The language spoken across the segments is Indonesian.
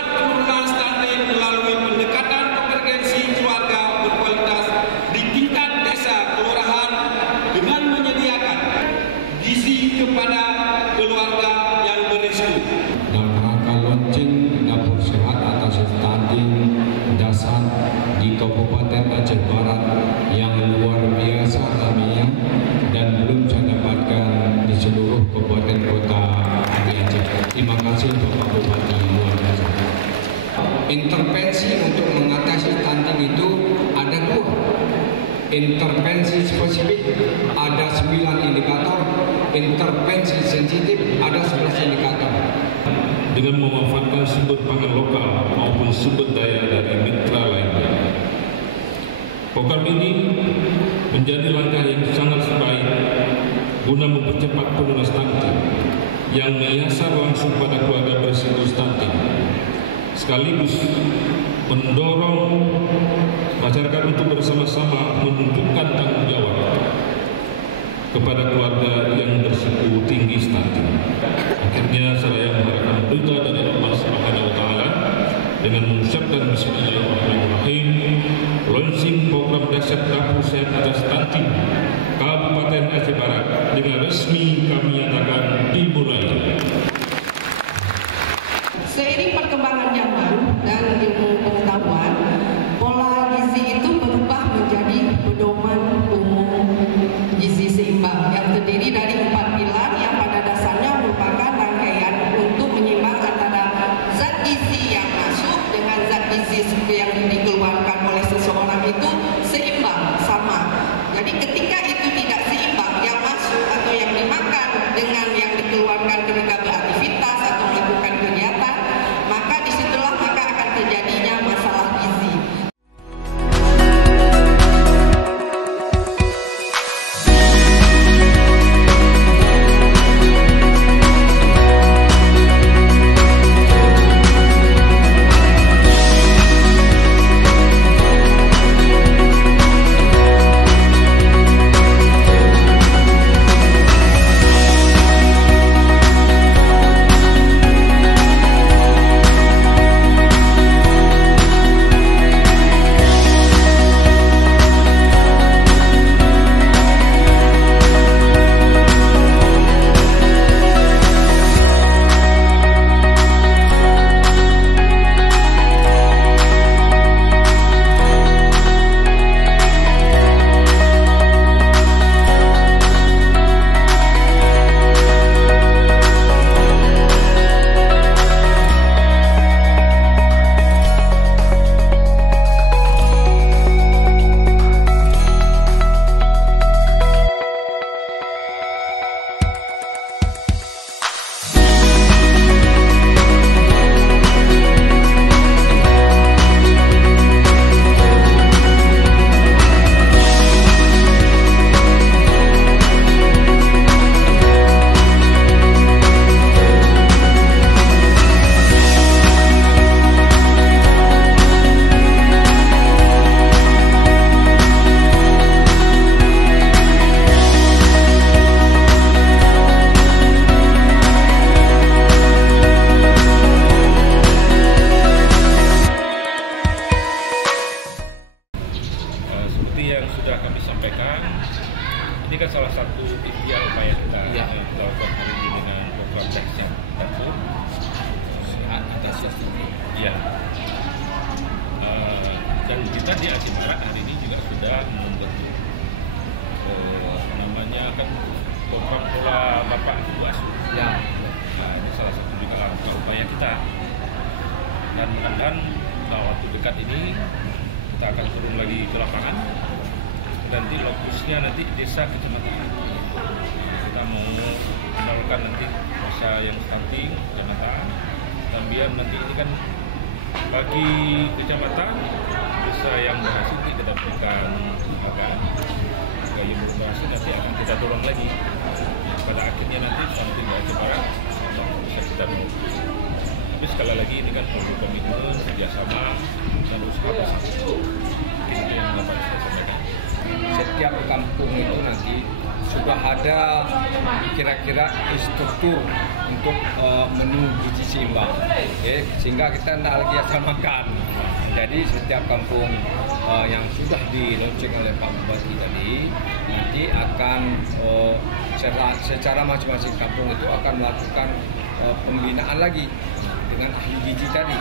mempercepat penurunan stunting melalui pendekatan konvergensi keluarga berkualitas di tingkat desa kelurahan dengan menyediakan gizi kepada keluarga yang berisiko. Dalam rangka launching dapur sehat atasi stunting dasar di Kabupaten Aceh Barat yang luar biasa ramainya dan belum saya dapatkan di seluruh kabupaten kota di Aceh. Terima kasih Bapak Bupati luar biasa. Intervensi untuk mengatasi stunting itu ada 2. Intervensi spesifik ada 9 indikator, intervensi sensitif ada 11 indikator. Dengan memanfaatkan sumber pangan lokal maupun sumber daya dari mitra lainnya. Program ini menjadi langkah yang sangat baik guna mempercepat penurunan stunting yang menyasar langsung pada keluarga berisiko stunting, sekaligus mendorong masyarakat untuk bersama-sama menunjukkan tanggung jawab kepada keluarga yang berisiko tinggi stunting. Akhirnya saya mengharapkan berita dari Allah Subhanahu wa Ta'ala dengan mengucapkan Bismillahirrahmanirrahim, launching program dasar dapur sehat atas stunting Kabupaten Aceh Barat dengan resmi kami nyatakan dimulai. Seiring perkembangan zaman dan ilmu pengetahuan, pola gizi itu berubah menjadi pedoman umum gizi seimbang yang terdiri dari 4 pilar yang pada dasarnya merupakan rangkaian untuk menyimbang antara zat gizi yang masuk dengan zat gizi yang dikeluarkan oleh seseorang itu seimbang, sama. Jadi ketika itu tidak seimbang, yang masuk atau yang dimakan dengan yang dikeluarkan ketika beraktivitas atau melakukan kegiatan, maka disitulah akan terjadinya masalah gizi. Ini kan salah satu ikhtiar upaya kita melakukan hari ini dengan program dasar dapur sehat atas stunting. Ya. Dan kita di Aceh Barat hari ini juga sudah membentuk namanya kan program pola Bapak Ibu Asuh. Ya. Ini salah satu juga langkah upaya kita. Dan mudah-mudahan waktu dekat ini kita akan turun lagi ke lapangan. Nanti lokusnya nanti desa kecamatan. Kita mau mengenalkan nanti masa yang stunting kecamatan, dan biar nanti ini kan bagi kecamatan desa yang berhasil kita berikan penghargaan. Jika yang belum berhasil nanti akan kita dorong lagi. Pada akhirnya nanti stunting di Aceh Barat bisa kita dorong. Tapi sekali lagi ini kan perlu komitmen, kerjasama dan usaha bersama. Ini yang dapat saya sampaikan. Setiap kampung itu nanti sudah ada kira-kira instruktur untuk menu gizi seimbang, sehingga kita tidak lagi asal makan. Jadi setiap kampung yang sudah dilaunching oleh Pak Bupati tadi nanti akan secara masing-masing kampung itu akan melakukan pembinaan lagi dengan ahli gizi tadi.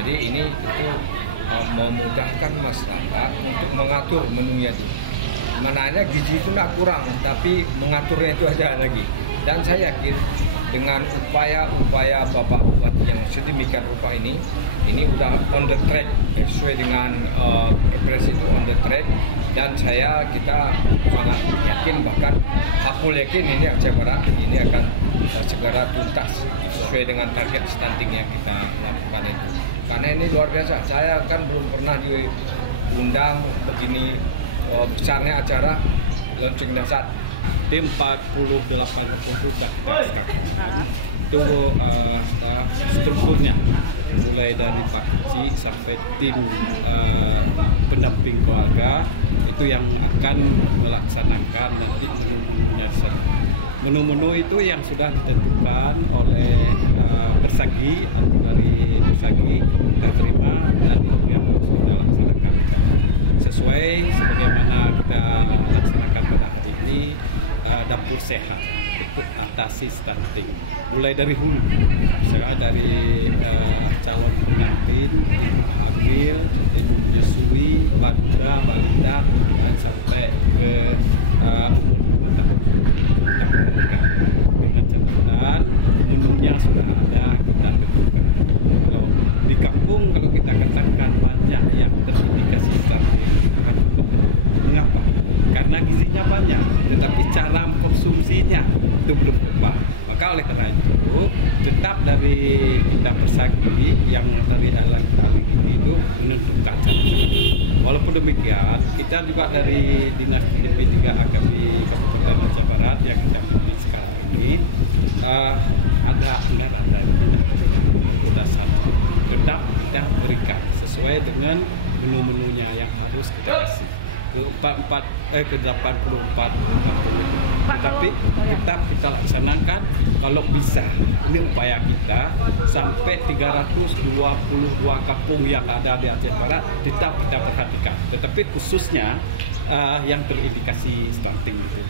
Jadi ini itu memudahkan masyarakat untuk mengatur menunya itu. Mananya gizi itu tidak kurang, tapi mengaturnya itu aja lagi. Dan saya yakin dengan upaya-upaya Bapak Bupati yang sedemikian rupa ini udah on the track, sesuai dengan Kepres itu on the track. Dan kita sangat yakin, bahkan aku yakin ini Aceh Barat ini akan segera tuntas sesuai dengan target stunting yang kita lakukan itu. Karena ini luar biasa, saya kan belum pernah diundang begini besarnya acara launching dasar. Tim 48 sudah itu strukturnya mulai dari Pak Haji sampai tim pendamping keluarga itu yang akan melaksanakan nanti menu-menu itu yang sudah ditentukan oleh Bersagi dari Bersagi kita terima dan yang sudah laksanakan sesuai sebagaimana kita laksanakan pada hari ini. Dapur sehat untuk atasi stunting mulai dari hulu, misalnya dari calon pengantin, hamil, menyusui, balita dan sampai ke umur 2 tahun dengan catatan menunya sudah ada kita tentukan. Kalau di kampung kalau kita katakan banyak yang terindikasi stunting, mengapa? Karena gizinya banyak, tetapi cara konsumsinya itu belum tepat. Maka oleh karena itu, tetap dari kita Bersagi yang dari ahli itu menentukan cara. Walaupun demikian, kita juga dari Dinas DP3 AKB Kabupaten Aceh Barat yang kita miliki sekarang ini ada anggaran dari dasar. Tetap kita berikan sesuai dengan menu-menunya yang harus kita kasih. Ke 84 tetapi tetap kita laksanakan kalau bisa. Ini upaya kita sampai 322 kampung yang ada di Aceh Barat tetap kita perhatikan, tetapi khususnya yang terindikasi stunting itu.